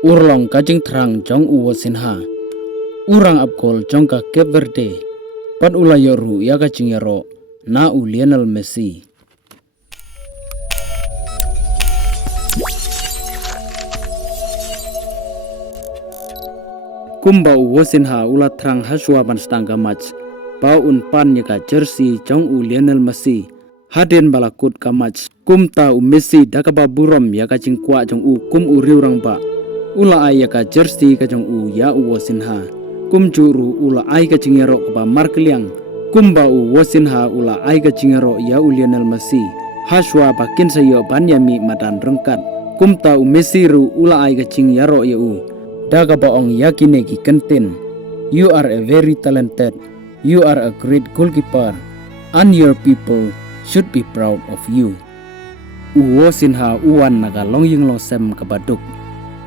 urlong ka jingthrang jong Kol Vozinha urang apkol jong ka Cape Verde pat ula yoru ya ka ïaroh na Lionel Messi. Kumba Kol Vozinha ula thrang haswa ban stangga match pau pan ya ka jersey jong Lionel Messi haden balakut ka match kumta Messi dakaba burom ya ka jingkwa jong kum riurang ba ula ai ya ka jersey ka jong ya Kol Vozinha kum juru ula ai ka ïaroh ka ba markliang kumba Kol Vozinha ula ai ka ïaroh ya Lionel Messi haswa bakin sayo banyami madan rengkat kumta Messi ru ula ai ka ïaroh ya daga baong yakine ki kentin. You are a very talented, you are a great goalkeeper, and your people should be proud of you. Kol Vozinha uwan naga longying losem kabaduk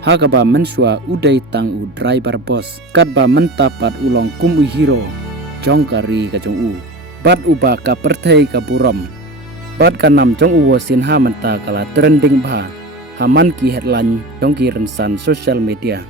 hakaba mensua uday tang driver boss katba mentapat ulong kum hero jong kari ka jong bat uba ka perthai ka buram bat kanam jong Kol Vozinha menta kala trending ba haman ki headline jong ki rensan social media.